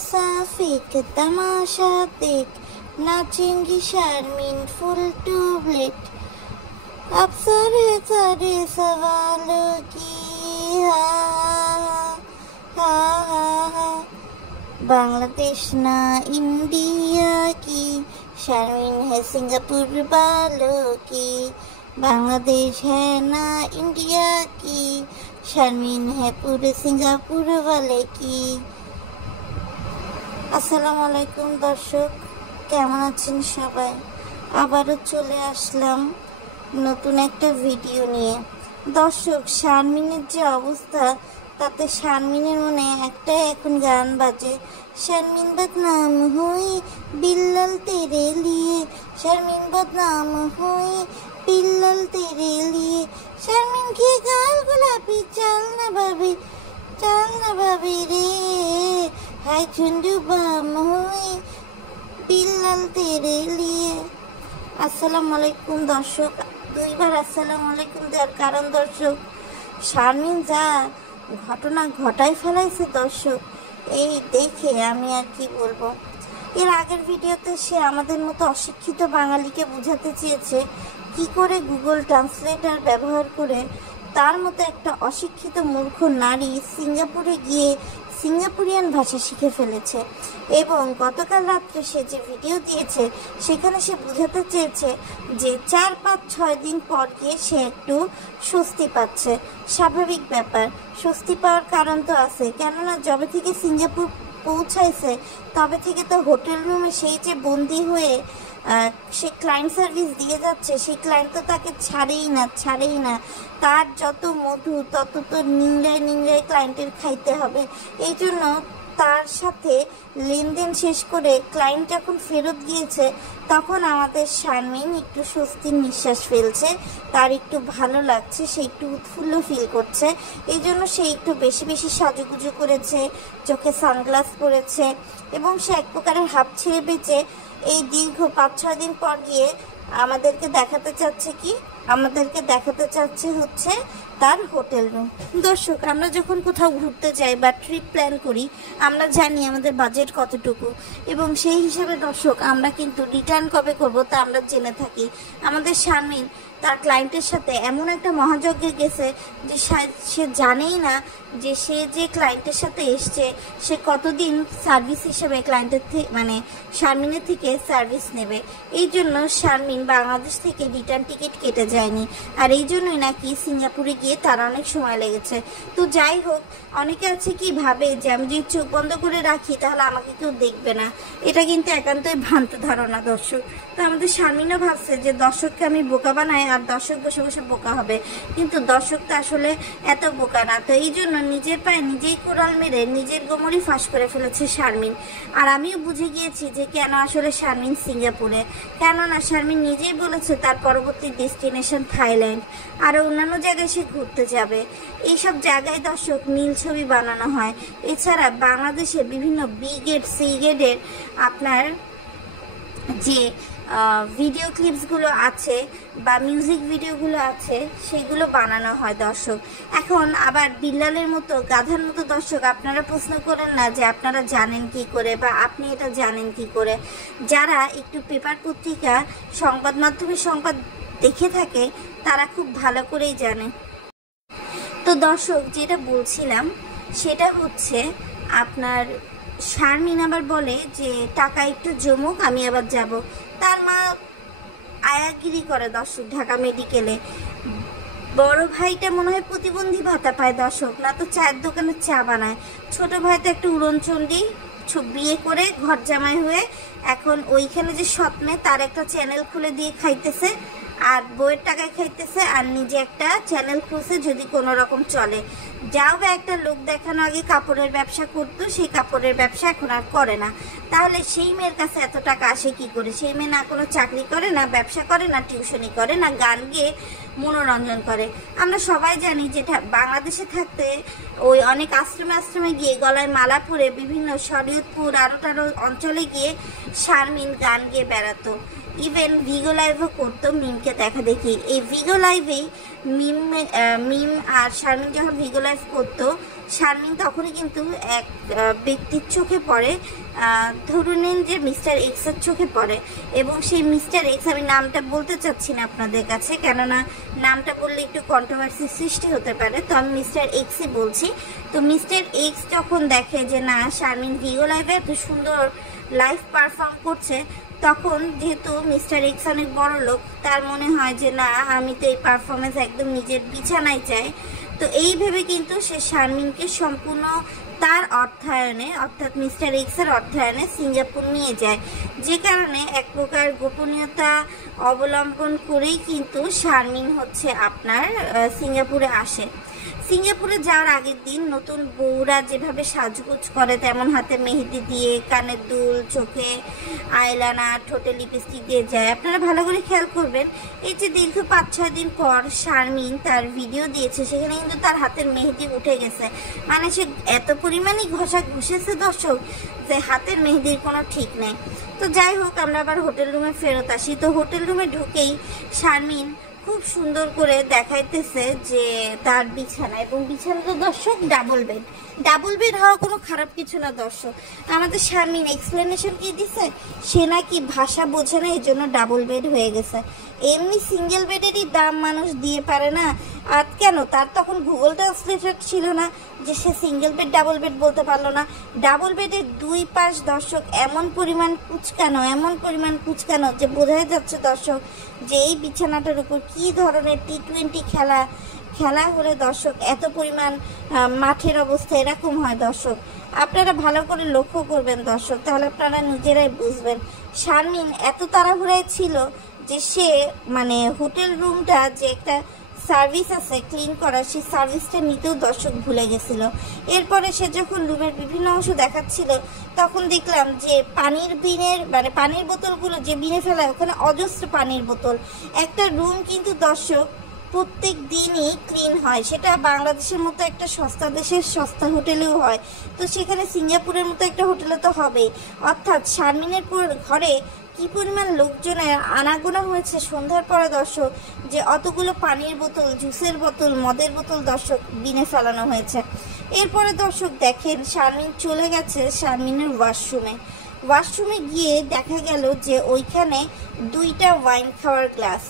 मुसाफिर तमाशा देख नाचेंगी Sharmin full tubelight अब सारे सारे सवालों की बांग्लादेश ना इंडिया की शारमीन है सिंगापुर वालों की बांग्लादेश है ना इंडिया की शारमीन है पूरे सिंगापुर वाले की। আসসালামু আলাইকুম দর্শক, কেমন আছেন সবাই? আবারও চলে আসলাম নতুন একটা ভিডিও নিয়ে। দর্শক, শারমিনের যে অবস্থা তাতে শারমিনের মনে একটাই এখন গান বাজে, শারমিন বদনাম হুই বিল্লাল তেরে লিয়ে, শারমিন বদনাম হুই বিল্লাল তেরে লিয়ে, শারমিন কি গাল গোলাপি চাল না ভাবি রে, হাই ঝুন্ডু বাম হুই বিল্লাল তেরে লিয়ে। আসসালামু আলাইকুম দর্শক, দুইবার আসসালামু আলাইকুম দেওয়ার কারণ দর্শক, শারমিন যা ঘটনা ঘটাই ফেলাইছে দর্শক, এই দেখে আমি আর কি বলবো। এর আগের ভিডিওতে সে আমাদের মতো অশিক্ষিত বাঙালিকে বোঝাতে চেয়েছে কি করে গুগল ট্রান্সলেটর ব্যবহার করে তার মতো একটা অশিক্ষিত মূর্খ নারী সিঙ্গাপুরে গিয়ে সিঙ্গাপুরিয়ান ভাষা শিখে ফেলেছে। এবং গতকাল রাত্রে সে যে ভিডিও দিয়েছে সেখানে সে বোঝাতে চেয়েছে যে 4-5-6 দিন পর গিয়ে সে একটু স্বস্তি পাচ্ছে। স্বাভাবিক ব্যাপার, স্বস্তি পাওয়ার কারণ তো আছে, কেননা যবে থেকে সিঙ্গাপুর পৌঁছাইছে তবে থেকে তো হোটেল রুমে সেই যে বন্দি হয়ে সে ক্লায়েন্ট সার্ভিস দিয়ে যাচ্ছে, সেই ক্লায়েন্ট তো তাকে ছাড়েই না। তার যত মধু তত তো নিংড়ায় ক্লায়েন্টের খাইতে হবে। এই জন্য তার সাথে লেনদেন শেষ করে ক্লায়েন্ট যখন ফেরত গিয়েছে তখন আমাদের শারমিন একটু স্বস্তির নিঃশ্বাস ফেলছে, তার একটু ভালো লাগছে, সে একটু উৎফুল্ল ফিল করছে। এই জন্য সে একটু বেশি সাজুগুজু করেছে, চোখে সানগ্লাস পরেছে এবং সে এক প্রকারের হাঁপ ছেড়ে বেঁচে এই দীর্ঘ 5-6 দিন পর গিয়ে আমাদেরকে দেখাতে চাচ্ছে হচ্ছে তার হোটেল রুম। দর্শক, আমরা যখন কোথাও ঘুরতে যাই বা ট্রিপ প্ল্যান করি আমরা জানি আমাদের বাজেট কতটুকু, এবং সেই হিসাবে দর্শক আমরা কিন্তু রিটার্ন কবে করব তা আমরা জেনে থাকি। আমাদের শারমিন তার ক্লায়েন্টের সাথে এমন একটা মহাযজ্ঞে গেছে যে সে জানেই না যে সে যে ক্লায়েন্টের সাথে এসছে সে কতদিন সার্ভিস হিসেবে ক্লায়েন্টের থেকে শারমিনের থেকে সার্ভিস নেবে। এই জন্য শারমিন বাংলাদেশ থেকে রিটার্ন টিকিট কেটে যায়নি, আর এই জন্যই নাকি সিঙ্গাপুরে গিয়ে তার অনেক সময় লেগেছে। তো যাই হোক, অনেকে আছে কি ভাবে যে আমি যদি চোখ বন্ধ করে রাখি তাহলে আমাকে কেউ দেখবে না, এটা কিন্তু একান্তই ভ্রান্ত ধারণা দর্শক। তো আমাদের শারমিনও ভাবছে যে দর্শককে আমি বোকা বানাই আর দর্শক বসে বসে বোকা হবে, কিন্তু দর্শক তো আসলে এত বোকা না। তো এই জন্য নিজের পায়ে নিজেই কোড়াল মেরে নিজের গোমরই ফাঁস করে ফেলেছে শারমিন। আর আমিও বুঝে গিয়েছি যে কেন আসলে শারমিন সিঙ্গাপুরে, কেননা শারমিন নিজেই বলেছে তার পরবর্তী ডেস্টিনেশন থাইল্যান্ড, আর অন্যান্য জায়গায় সে ঘুরতে যাবে। এইসব জায়গায় দর্শক নীল ছবি বানানো হয়। এছাড়া বাংলাদেশে বিভিন্ন বি গেট সি গেটের আপনার যে ভিডিও ক্লিপসগুলো আছে বা মিউজিক ভিডিওগুলো আছে সেগুলো বানানো হয় দর্শক। এখন আবার বিল্লালের মতো গাধার মতো দর্শক আপনারা প্রশ্ন করেন না যে আপনারা জানেন কি করে বা আপনি এটা জানেন কি করে। যারা একটু পেপার পত্রিকা সংবাদ মাধ্যমে সংবাদ দেখে থাকে তারা খুব ভালো করেই জানে। তো দর্শক, যেটা বলছিলাম সেটা হচ্ছে আপনার শারমিন আবার বলে যে টাকা একটু জমুক আমি আবার যাব। তার মা আয়াগিরি করে দর্শক ঢাকা মেডিকেলে। বড় ভাইটা মনে হয় প্রতিবন্ধী ভাতা পায় দর্শক, না তো চায়ের দোকানে চা বানায়। ছোট ভাই তো একটা উড়নচণ্ডী, বিয়ে করে ঘর জামাই হয়ে এখন ওইখানে যে স্বপ্নে তার একটা চ্যানেল খুলে দিয়ে খাইতেছে, আর বইয়ের টাকায় খাইতেছে, আর নিজে একটা চ্যানেল খুলছে যদি কোনো রকম চলে। যাও বা একটা লোক দেখানো আগে কাপড়ের ব্যবসা করতো, সেই কাপড়ের ব্যবসা এখন আর করে না। তাহলে সেই মেয়ের কাছে এত টাকা আসে কি করে? সেই মেয়ে না কোনো চাকরি করে, না ব্যবসা করে, না টিউশনি করে, না গান গেয়ে মনোরঞ্জন করে। আমরা সবাই জানি যেটা বাংলাদেশে থাকতে ওই অনেক আশ্রমে গিয়ে গলায় মালা পরে বিভিন্ন শরীয়তপুর আরো অঞ্চলে গিয়ে শারমিন গান গেয়ে বেড়াতো। ইভেন ভিগো লাইভও করতো মিমকে দেখা দেখি। এই ভিগো লাইভেই মিম আর শারমিন যখন ভিগো লাইভ করতো শারমিন তখনই কিন্তু এক ব্যক্তির চোখে পড়ে, ধরে নিন যে মিস্টার এক্সের চোখে পড়ে। এবং সেই মিস্টার এক্স, আমি নামটা বলতে চাচ্ছি না আপনাদের কাছে, কেননা নামটা বললে একটু কন্ট্রোভার্সি সৃষ্টি হতে পারে, তো আমি মিস্টার এক্সই বলছি। তো মিস্টার এক্স যখন দেখে যে না শারমিন ভিগো লাইভে এত সুন্দর লাইভ পারফর্ম করছে, তখন যেহেতু মিস্টার এক্স অনেক বড় লোক, তার মনে হয় যে না আমি তো এই পারফরমেন্স একদম নিজের বিছানায় চাই। তো এই ভেবে কিন্তু সে শারমিনকে সম্পূর্ণ তার অর্থায়নে, অর্থাৎ মিস্টার এক্সের অর্থায়নে সিঙ্গাপুর নিয়ে যায়, যে কারণে এক প্রকার গোপনীয়তা অবলম্বন করেই কিন্তু শারমিন হচ্ছে আপনার সিঙ্গাপুরে আসে। সিঙ্গাপুরে যাওয়ার আগের দিন নতুন বউরা যেভাবে সাজগোজ করে, তেমন হাতে মেহেদি দিয়ে, কানের দুল, চোখে আইলাইনার, ঠোঁটে লিপস্টিক দিয়ে যায়। আপনারা ভালো করে খেয়াল করবেন, এই যে দীর্ঘ 5-6 দিন পর শারমিন তার ভিডিও দিয়েছে, সেখানে কিন্তু তার হাতের মেহেদি উঠে গেছে। মানে সে এত পরিমাণে ঘষা ঘষেছে দর্শক যে হাতের মেহেদির কোনো ঠিক নেই। তো যাই হোক, আমরা আবার হোটেল রুমে ফেরত আসি। তো হোটেল রুমে ঢুকেই শারমিন খুব সুন্দর করে দেখাইতেছে যে তার বিছানা, এবং বিছানাটা দর্শক ডাবল বেড। ডাবল বেড হওয়া কোনো খারাপ কিছু না দর্শক। আমাদের শারমিন এক্সপ্লেনেশন কি দিছে, সে নাকি ভাষা বোঝে না, এই জন্য ডাবল বেড হয়ে গেছে। এমনি সিঙ্গেল বেডেরই দাম মানুষ দিয়ে পারে না, আর কেন তার তখন গুগল ট্রান্সলেটর ছিল না যে সে সিঙ্গেল বেড ডাবল বেড বলতে পারলো না। ডাবল বেডের দুই পাশ দর্শক এমন পরিমাণ কুচকানো, এমন পরিমাণ কুচকানো যে বোঝাই যাচ্ছে দর্শক যে এই বিছানাটার উপর কী ধরনের টি-20 খেলা হলে দর্শক এত পরিমাণ মাঠের অবস্থা এরকম হয় দর্শক। আপনারা ভালো করে লক্ষ্য করবেন দর্শক, তাহলে আপনারা নিজেরাই বুঝবেন। শারমিন এত তাড়াহুড়ায় ছিল যে সে মানে হোটেল রুমটা যে একটা সার্ভিস আছে ক্লিন করা, সেই সার্ভিসটা নিতেও দর্শক ভুলে গেছিল। এরপরে সে যখন রুমের বিভিন্ন অংশ দেখাচ্ছিল, তখন দেখলাম যে পানির বিনের মানে পানির বোতলগুলো যে বিনে ফেলায়, ওখানে অজস্র পানির বোতল। একটা রুম কিন্তু দর্শক প্রত্যেক দিনই ক্লিন হয়, সেটা বাংলাদেশের মতো একটা সস্তা দেশের সস্তা হোটেলেও হয়, তো সেখানে সিঙ্গাপুরের মতো একটা হোটেলে তো হবেই। অর্থাৎ শারমিনের ঘরে কি পরিমাণ লোকজনের আনাগোনা হয়েছে সন্ধ্যার পরে দর্শক, যে অতগুলো পানির বোতল, জুসের বোতল, মদের বোতল দর্শক বিনে ফেলানো হয়েছে। এরপরে দর্শক দেখেন শারমিন চলে গেছে শারমিনের ওয়াশরুমে গিয়ে দেখা গেল যে ওইখানে 2টা ওয়াইন খাওয়ার গ্লাস।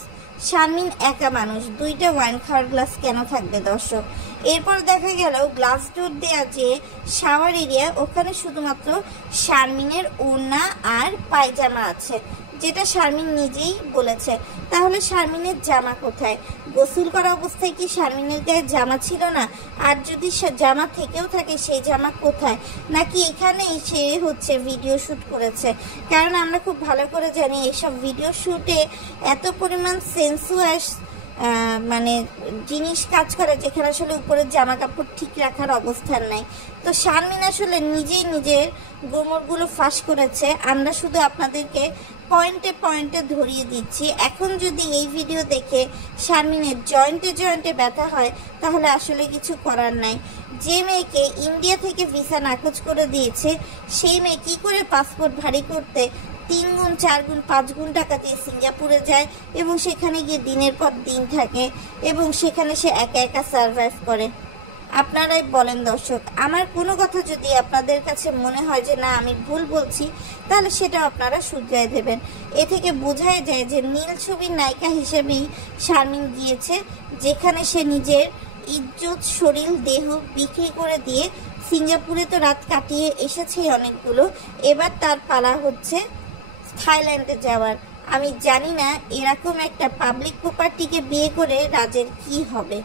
শারমিন একা মানুষ, 2টা ওয়াইন খাওয়ার গ্লাস কেন থাকবে দর্শক? এরপর দেখা গেল গ্লাস ডোর দেওয়া যে শাওয়ার এরিয়া, ওখানে শুধুমাত্র শারমিনের ওড়না আর পায়জামা আছে, যেটা শারমিন নিজেই বলেছে। তাহলে শারমিনের জামা কোথায়? গোসল করা অবস্থায় কি শারমিনের গায়ে জামা ছিল না? আর যদি জামা থেকেও থাকে, সেই জামা কোথায়? নাকি এখানেই সে হচ্ছে ভিডিও শ্যুট করেছে? কারণ আমরা খুব ভালো করে জানি এইসব ভিডিও শ্যুটে এত পরিমাণ সেন্সুয়াস মানে জিনিস কাজ করে, যেখানে আসলে উপরের জামা কাপড় ঠিক রাখার অবস্থান নাই। তো শারমিন আসলে নিজেই নিজের গোমরগুলো ফাঁস করেছে। আমরা শুধু আপনাদেরকে পয়েন্টে পয়েন্টে ধরিয়ে দিচ্ছি। এখন যদি এই ভিডিও দেখে শারমিনের জয়েন্টে ব্যথা হয়, তাহলে আসলে কিছু করার নাই। যে মেয়েকে ইন্ডিয়া থেকে ভিসা নাকচ করে দিয়েছে, সেই মেয়ে কী করে পাসপোর্ট ভারী করতে 3 গুণ 4 গুণ 5 গুণ টাকা দিয়ে সিঙ্গাপুরে যায়, এবং সেখানে গিয়ে দিনের পর দিন থাকে, এবং সেখানে সে একা একা সার্ভাইভ করে। আপনারাই বলেন দর্শক। আমার কোনো কথা যদি আপনাদের কাছে মনে হয় যে না আমি ভুল বলছি, তাহলে সেটা আপনারা শুধরাই দেবেন। এ থেকে বোঝাই যায় যে নীল ছবির নায়িকা হিসেবেই শারমিন গিয়েছে, যেখানে সে নিজের ইজ্জত, শরীর, দেহ বিক্রি করে দিয়ে সিঙ্গাপুরে তো রাত কাটিয়ে এসেছে অনেকগুলো। এবার তার পালা হচ্ছে থাইল্যান্ডে যাওয়ার। আমি জানি না এরকম একটা পাবলিক প্রপার্টিকে বিয়ে করে রাজের কি হবে।